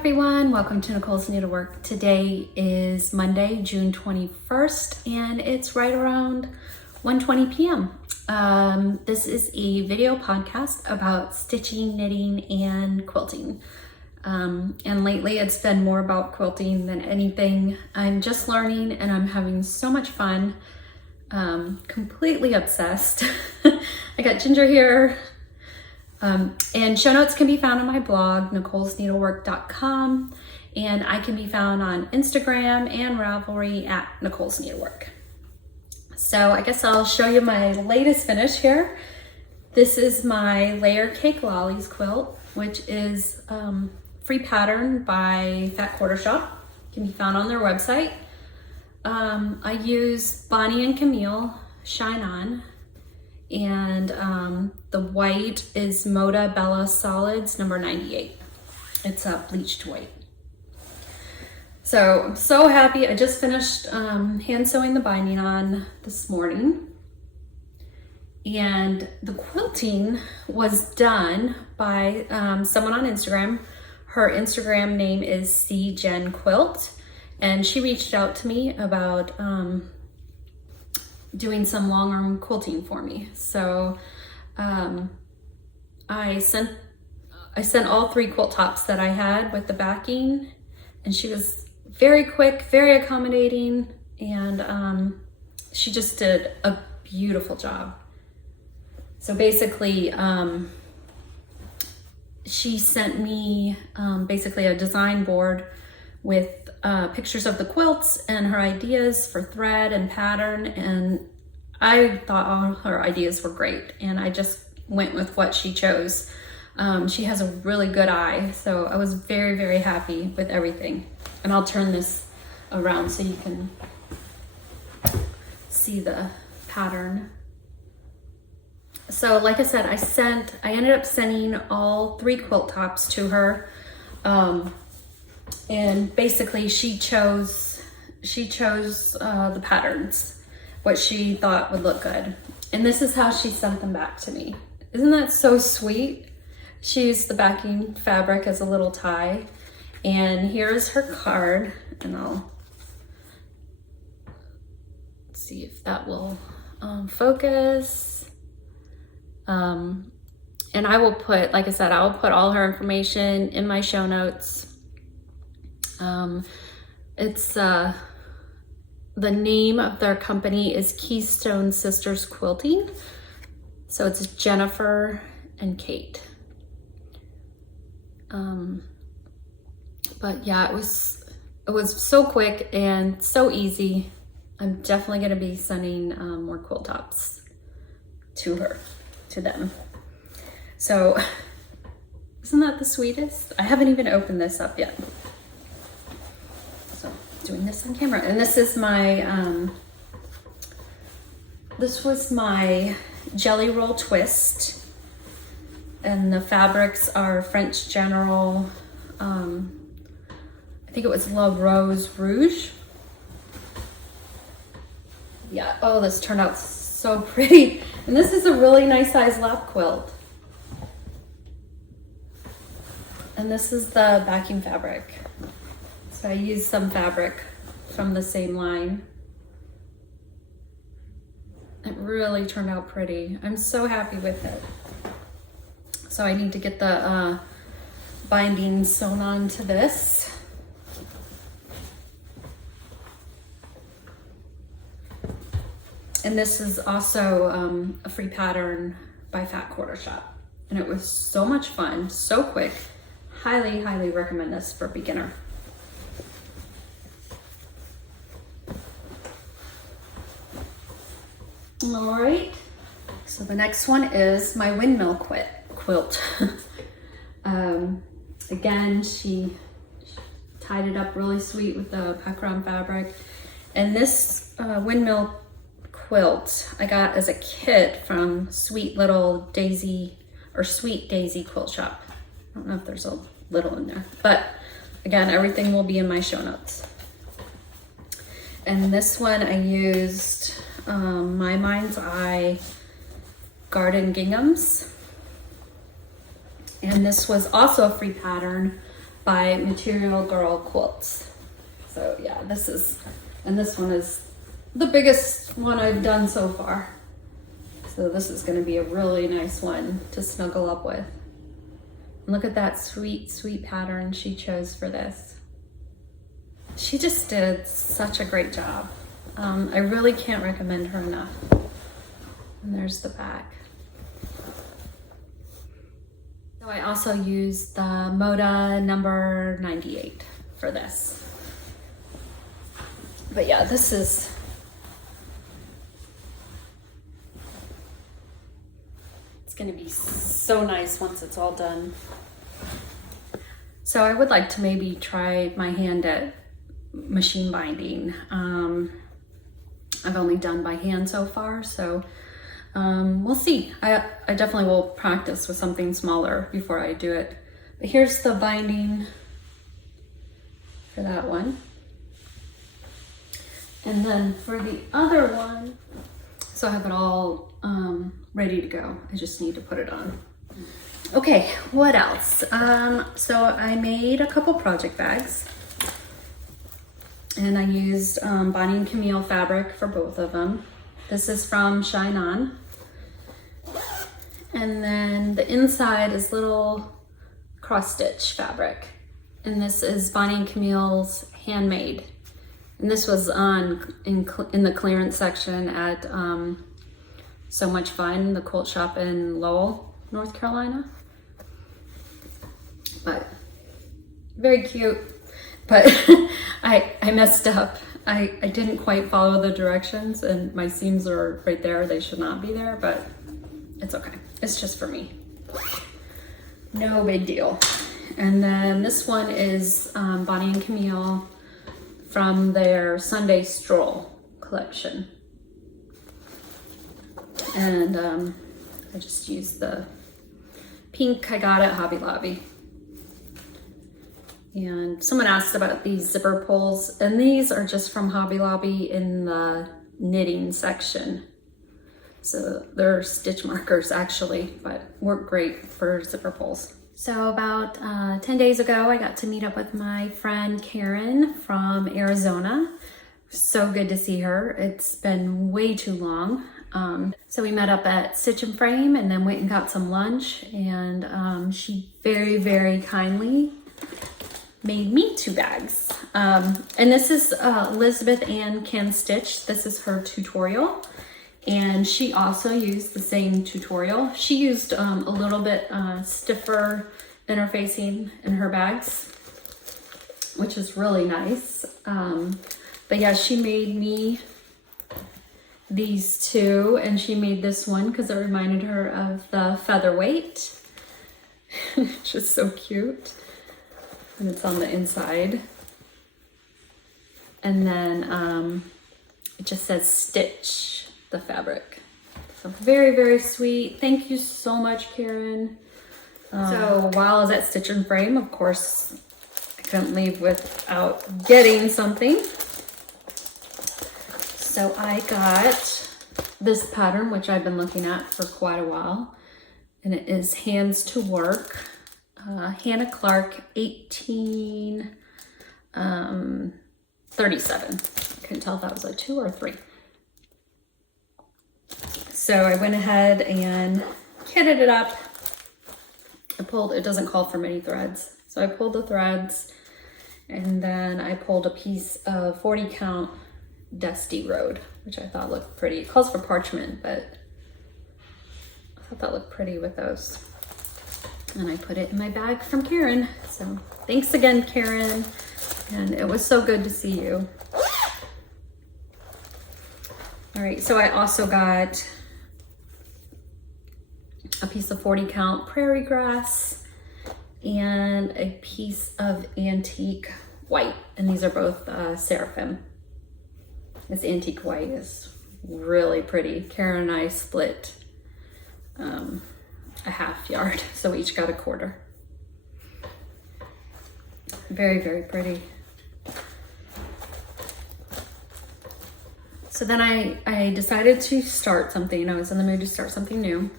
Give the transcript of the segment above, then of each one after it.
everyone, welcome to Nicole's Needlework. Today is Monday, June 21st, and it's right around 1:20 p.m. This is a video podcast about stitching, knitting, and quilting. And lately it's been more about quilting than anything. I'm just learning and I'm having so much fun. Completely obsessed. I got Ginger here. And show notes can be found on my blog, nicolesneedlework.com, and I can be found on Instagram and Ravelry at Nicole's Needlework. So I guess I'll show you my latest finish here. This is my Layer Cake Lollies quilt, which is free pattern by Fat Quarter Shop. Can be found on their website. I use Bonnie and Camille Shine On. And the white is Moda Bella Solids number 98. It's a bleached white. So I'm so happy. I just finished hand sewing the binding on this morning. And the quilting was done by someone on Instagram. Her Instagram name is CJenQuilt. And she reached out to me about doing some long arm quilting for me. So I sent all 3 quilt tops that I had with the backing, and she was very quick, very accommodating, and she just did a beautiful job. So basically she sent me basically a design board with pictures of the quilts and her ideas for thread and pattern, and I thought all her ideas were great, and I just went with what she chose. She has a really good eye, so I was very, very happy with everything. And I'll turn this around so you can see the pattern. So like I said, I ended up sending all 3 quilt tops to her. And basically she chose the patterns, what she thought would look good. And this is how she sent them back to me. Isn't that so sweet? She used the backing fabric as a little tie. And here's her card, and I'll see if that will focus. And I will put, like I said, I will put all her information in my show notes. It's the name of their company is Keystone Sisters Quilting. So it's Jennifer and Kate. But yeah, it was so quick and so easy. I'm definitely going to be sending more quilt tops to them. So isn't that the sweetest? I haven't even opened this up yet. Doing this on camera, and this is my this was my jelly roll twist, and the fabrics are French General, I think it was La Rose Rouge. Yeah, oh, this turned out so pretty, and this is a really nice size lap quilt, and this is the backing fabric. So I used some fabric from the same line. It really turned out pretty. I'm so happy with it. So I need to get the binding sewn on to this. And this is also a free pattern by Fat Quarter Shop. And it was so much fun, so quick. Highly, highly recommend this for beginner. All right, so the next one is my windmill quilt. Again, she tied it up really sweet with the pecaron fabric. And this windmill quilt I got as a kit from Sweet Daisy Quilt Shop. I don't know if there's a little in there, but again, everything will be in my show notes. And this one I used My Mind's Eye garden ginghams, and this was also a free pattern by Material Girl Quilts. So yeah, this one is the biggest one I've done so far. So this is gonna be a really nice one to snuggle up with. And look at that sweet, sweet pattern she chose for this. She just did such a great job. I really can't recommend her enough. And there's the back. So I also used the Moda number 98 for this. But yeah, this is, it's gonna be so nice once it's all done. So I would like to maybe try my hand at machine binding. I've only done by hand so far, so we'll see. I definitely will practice with something smaller before I do it. But here's the binding for that one. And then for the other one, so I have it all ready to go. I just need to put it on. Okay, what else? So I made a couple project bags. And I used Bonnie and Camille fabric for both of them. This is from Shine On. And then the inside is little cross stitch fabric. And this is Bonnie and Camille's Handmade. And this was in the clearance section at So Much Fun, the quilt shop in Lowell, North Carolina. But very cute. But I messed up. I didn't quite follow the directions, and my seams are right there. They should not be there, but it's okay. It's just for me. No big deal. And then this one is Bonnie and Camille from their Sunday Stroll collection. And I just used the pink I got at Hobby Lobby. And someone asked about these zipper pulls, and these are just from Hobby Lobby in the knitting section. So they're stitch markers actually, but work great for zipper pulls. So about 10 days ago, I got to meet up with my friend Karen from Arizona. So good to see her. It's been way too long. So we met up at Stitch and Frame and then went and got some lunch, and she very, very kindly made me 2 bags. And this is Elizabeth Ann Can Stitch. This is her tutorial. And she also used the same tutorial. She used a little bit stiffer interfacing in her bags, which is really nice. But yeah, she made me these 2, and she made this one because it reminded her of the Featherweight, which is so cute. And it's on the inside. And then it just says Stitch the fabric. So very, very sweet. Thank you so much, Karen. So while I was at Stitch and Frame, of course, I couldn't leave without getting something. So I got this pattern, which I've been looking at for quite a while, and it is Hands to Work. Hannah Clark, 1837. Couldn't tell if that was a 2 or a 3. So I went ahead and kitted it up. It doesn't call for many threads. So I pulled the threads, and then I pulled a piece of 40 count Dusty Road, which I thought looked pretty. It calls for parchment, but I thought that looked pretty with those. And I put it in my bag from Karen. So thanks again, Karen. And it was so good to see you. All right, so I also got a piece of 40 count prairie grass and a piece of antique white. And these are both Seraphim. This antique white is really pretty. Karen and I split a half yard, so we each got a quarter. Very, very pretty. So then I decided to start something. I was in the mood to start something new,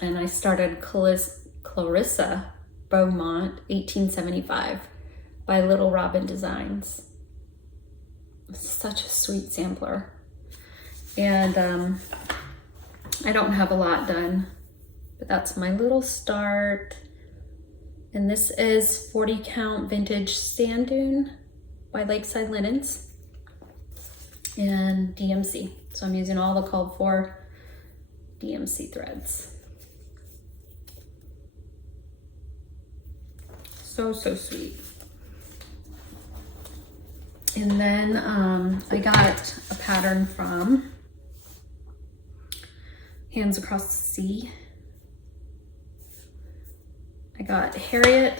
and I started Clarissa Beaumont 1875. by Little Robin Designs. Such a sweet sampler. And I don't have a lot done, but that's my little start. And this is 40 count vintage sand dune by Lakeside Linens and DMC. So I'm using all the called for DMC threads. So sweet. And then I got a pattern from Hands Across the Sea. I got Harriet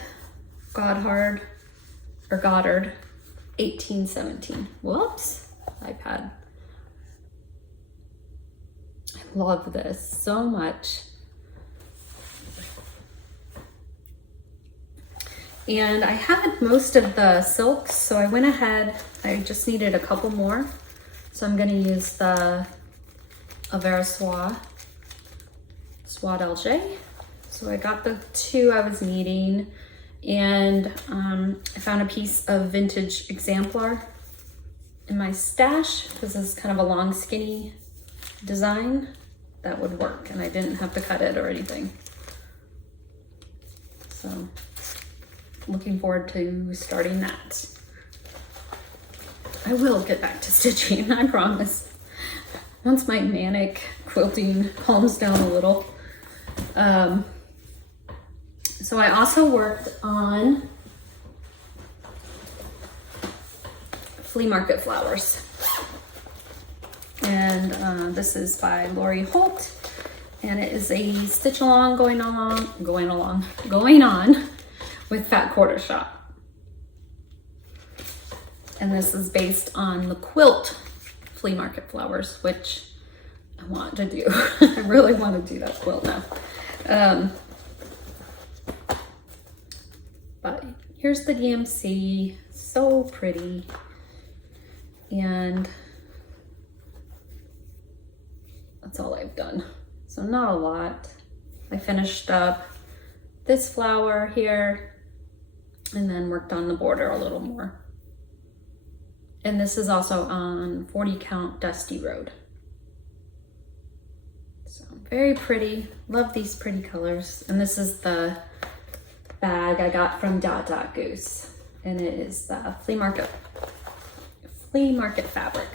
Goddard 1817. Whoops, iPad. I love this so much. And I had most of the silks, so I went ahead, I just needed a couple more. So I'm gonna use the Avera Soie Delge. So I got the two I was needing, and I found a piece of vintage exemplar in my stash. This is kind of a long, skinny design that would work, and I didn't have to cut it or anything. So looking forward to starting that. I will get back to stitching, I promise. Once my manic quilting calms down a little. So I also worked on Flea Market Flowers. And this is by Lori Holt. And it is a stitch along going on with Fat Quarter Shop. And this is based on the Quilt Flea Market Flowers, which I want to do. I really want to do that quilt now. But here's the DMC, so pretty. And that's all I've done. So not a lot. I finished up this flower here and then worked on the border a little more. And this is also on 40 count Dusty Road. So very pretty, love these pretty colors. And this is the bag I got from Goose. And it is the Flea Market fabric.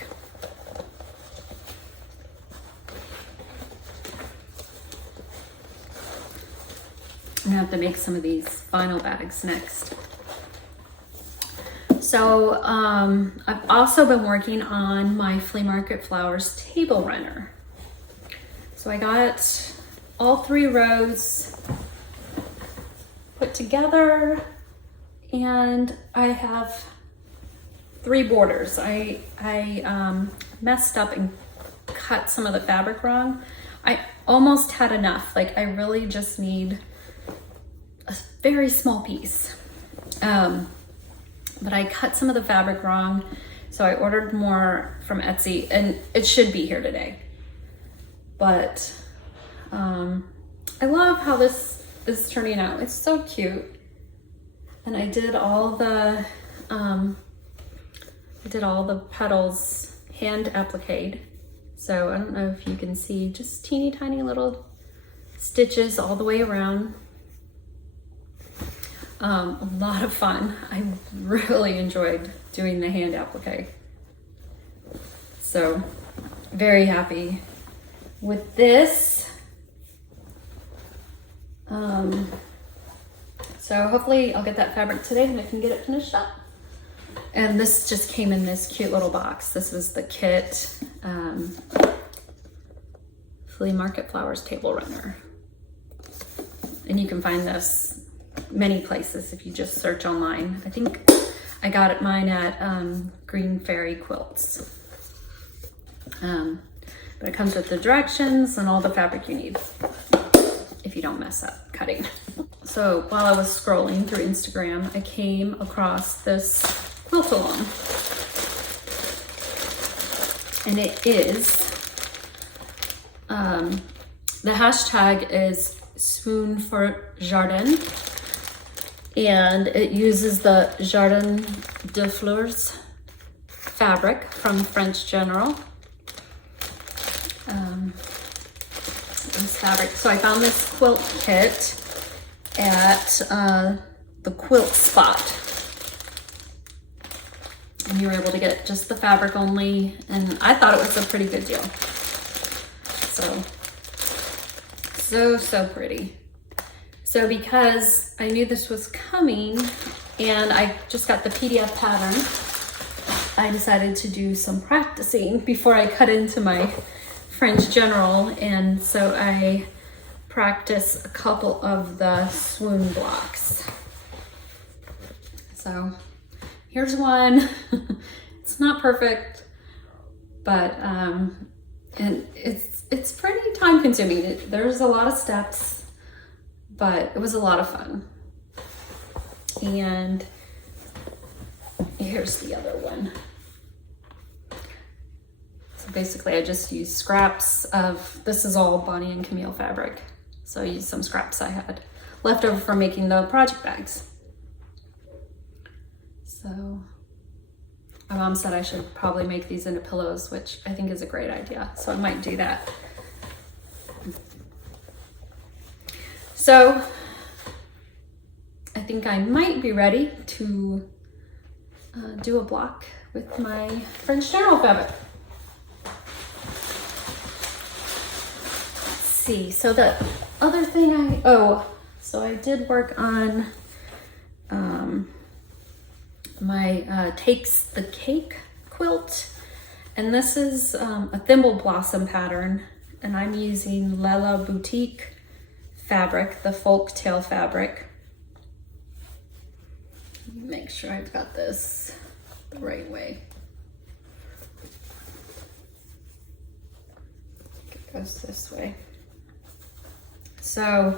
I'm gonna have to make some of these vinyl bags next. So I've also been working on my Flea Market Flowers table runner. So I got all 3 rows put together, and I have 3 borders. I messed up and cut some of the fabric wrong. I almost had enough. Like, I really just need a very small piece. But I cut some of the fabric wrong, so I ordered more from Etsy, and it should be here today. But I love how this is turning out. It's so cute. And I did all the petals hand appliqued. So I don't know if you can see, just teeny tiny little stitches all the way around. A lot of fun. I really enjoyed doing the hand applique. So very happy with this. So hopefully I'll get that fabric today and I can get it finished up. And this just came in this cute little box. This was the kit, Flea Market Flowers Table Runner. And you can find this many places if you just search online. I think I got mine at Green Fairy Quilts. But it comes with the directions and all the fabric you need if you don't mess up cutting. So while I was scrolling through Instagram, I came across this quilt along. And it is, the hashtag is swoon for jardin. and it uses the Jardin de Fleurs fabric from French General. This fabric. So I found this quilt kit at the Quilt spot. And you were able to get just the fabric only, and I thought it was a pretty good deal. So pretty. So because I knew this was coming and I just got the PDF pattern, I decided to do some practicing before I cut into my French General, and so I practice a couple of the swoon blocks. So here's one. It's not perfect, but and it's pretty time consuming. There's a lot of steps, but it was a lot of fun. And here's the other one. So basically I just used scraps of, this is all Bonnie and Camille fabric. So I used some scraps I had left over from making the project bags. So my mom said I should probably make these into pillows, which I think is a great idea. So I might do that. So I think I might be ready to do a block with my French General fabric. Let's see, so the other thing so I did work on my Takes the Cake quilt, and this is a thimble blossom pattern, and I'm using Lella Boutique fabric, the folk tail fabric. Make sure I've got this the right way. It goes this way. So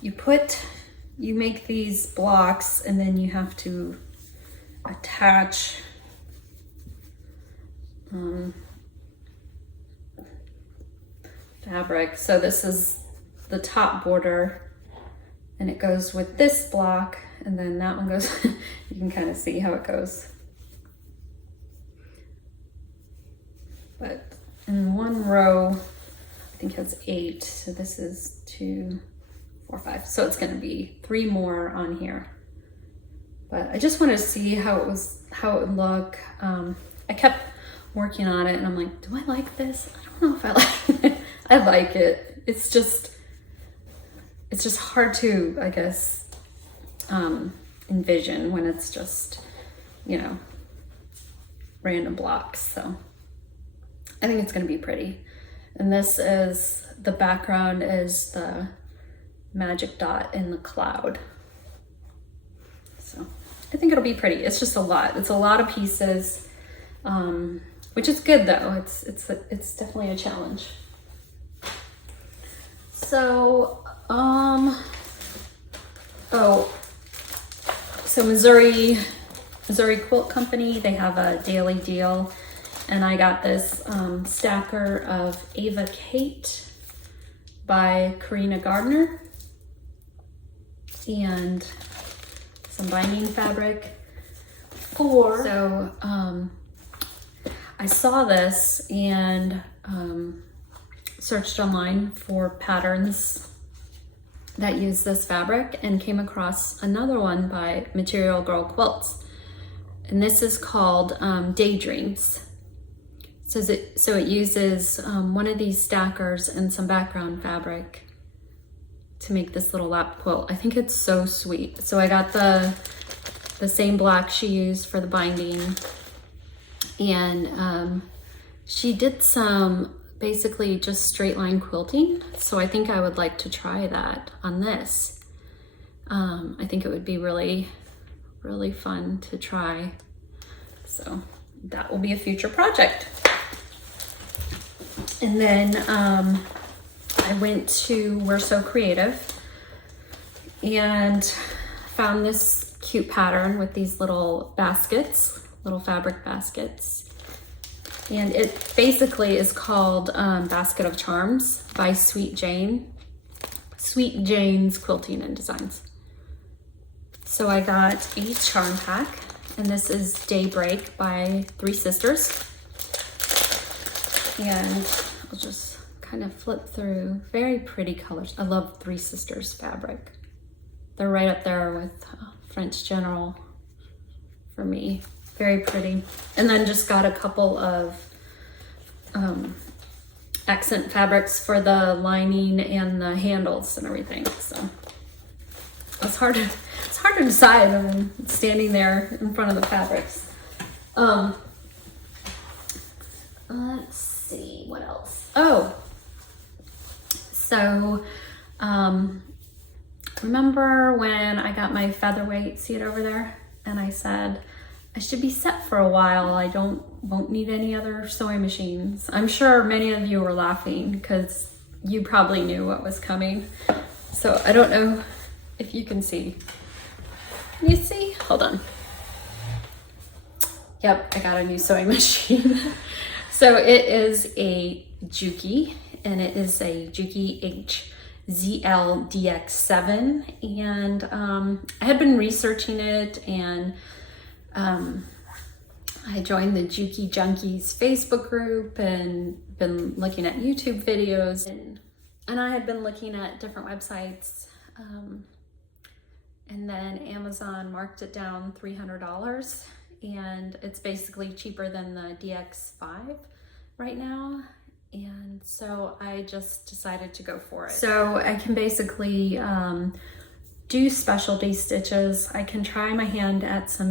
you make these blocks, and then you have to attach fabric. So this is the top border, and it goes with this block, and then that one goes, you can kind of see how it goes. But in one row, I think it's 8, so this is 2, 4, 5. So it's gonna be 3 more on here. But I just wanted to see how it would look. I kept working on it, and I'm like, do I like this? I don't know if I like it. I like it. It's just hard to, I guess, envision when it's just, you know, random blocks. So I think it's gonna be pretty. And this is, the background is the magic dot in the cloud. So I think it'll be pretty. It's just a lot. It's a lot of pieces, which is good though. It's definitely a challenge. So, so Missouri Quilt Company, they have a daily deal, and I got this stacker of Ava Kate by Karina Gardner, and some binding fabric so I saw this and searched online for patterns that use this fabric, and came across another one by Material Girl Quilts, and this is called Daydreams. So it uses one of these stackers and some background fabric to make this little lap quilt. I think it's so sweet. So I got the same black she used for the binding, and she did some basically just straight line quilting. So I think I would like to try that on this. I think it would be really, really fun to try. So that will be a future project. And then I went to We're So Creative and found this cute pattern with these little baskets, little fabric baskets. And it basically is called Basket of Charms by Sweet Jane. Sweet Jane's Quilting and Designs. So I got a charm pack, and this is Daybreak by Three Sisters. And I'll just kind of flip through. Very pretty colors. I love Three Sisters fabric. They're right up there with French General for me. Very pretty. And then just got a couple of accent fabrics for the lining and the handles and everything. So it's hard to decide when standing there in front of the fabrics. Let's see what else. Oh, so remember when I got my Featherweight, see it over there? And I said, I should be set for a while. I won't need any other sewing machines. I'm sure many of you were laughing because you probably knew what was coming. So I don't know if you can see. Can you see? Hold on. Yep, I got a new sewing machine. So it is a Juki, and it is a Juki HZL-DX7. And I had been researching it, and I joined the Juki Junkies Facebook group and been looking at YouTube videos, and I had been looking at different websites, and then Amazon marked it down $300, and it's basically cheaper than the DX5 right now. And so I just decided to go for it. So I can basically do specialty stitches. I can try my hand at some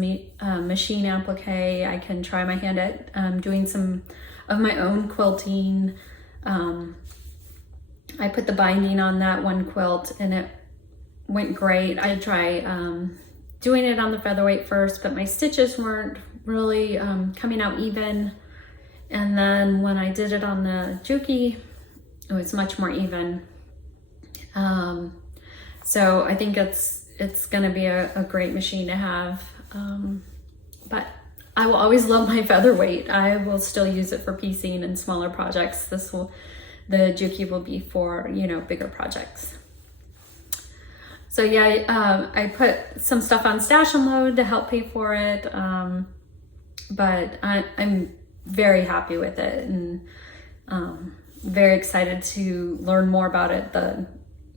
machine applique. I can try my hand at doing some of my own quilting. I put the binding on that one quilt and it went great. I tried doing it on the Featherweight first, but my stitches weren't really coming out even. And then when I did it on the Juki, it was much more even. So I think it's gonna be a great machine to have. But I will always love my Featherweight. I will still use it for piecing and smaller projects. The Juki will be for, bigger projects. So yeah, I put some stuff on Stash and Load to help pay for it. But I'm very happy with it, and very excited to learn more about it. The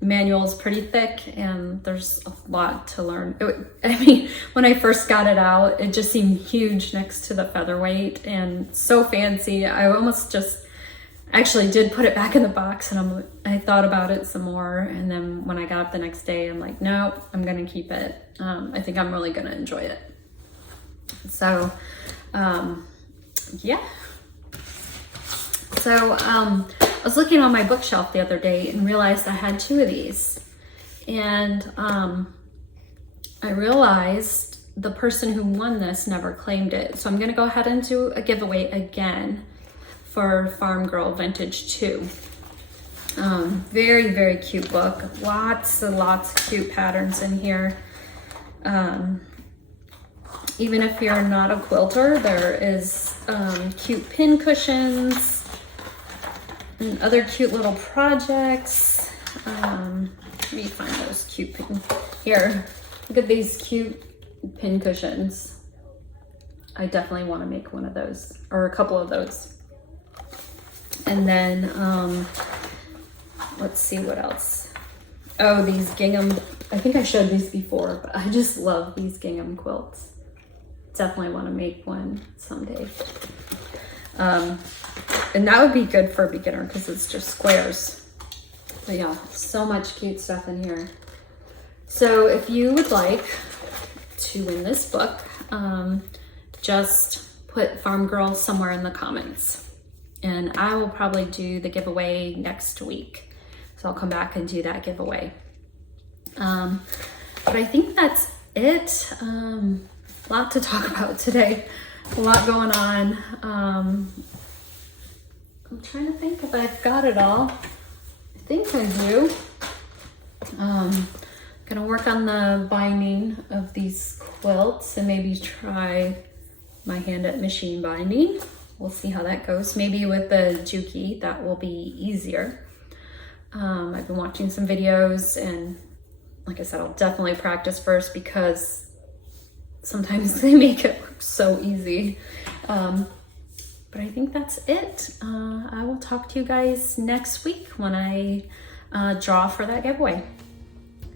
manual is pretty thick and there's a lot to learn. When I first got it out, it just seemed huge next to the Featherweight and so fancy. I almost just actually did put it back in the box, and I thought about it some more, and then when I got up the next day, I'm like, no, I'm gonna keep it. I think I'm really gonna enjoy it. So yeah. So I was looking on my bookshelf the other day and realized I had 2 of these, and I realized the person who won this never claimed it. So I'm gonna go ahead and do a giveaway again for Farm Girl Vintage 2. Very, very cute book. Lots and lots of cute patterns in here. Even if you're not a quilter, there is cute pin cushions and other cute little projects. Let me find those cute pin. Here, look at these cute pin cushions. I definitely want to make one of those, or a couple of those. And then, let's see what else. Oh, these gingham. I think I showed these before, but I just love these gingham quilts. Definitely want to make one someday. And that would be good for a beginner because it's just squares. But yeah, so much cute stuff in here. So if you would like to win this book, just put Farm Girl somewhere in the comments, and I will probably do the giveaway next week. So I'll come back and do that giveaway. But I think that's it. A lot to talk about today. A lot going on. I'm trying to think if I've got it all. I think I do. Gonna work on the binding of these quilts and maybe try my hand at machine binding. We'll see how that goes. Maybe with the Juki, that will be easier. I've been watching some videos and like I said, I'll definitely practice first because sometimes they make it look so easy. But I think that's it. I will talk to you guys next week when I draw for that giveaway.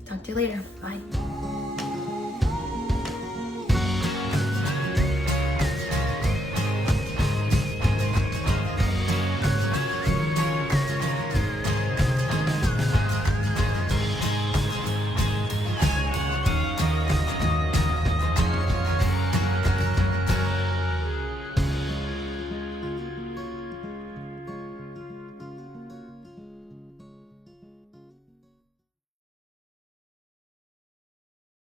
Talk to you later. Bye.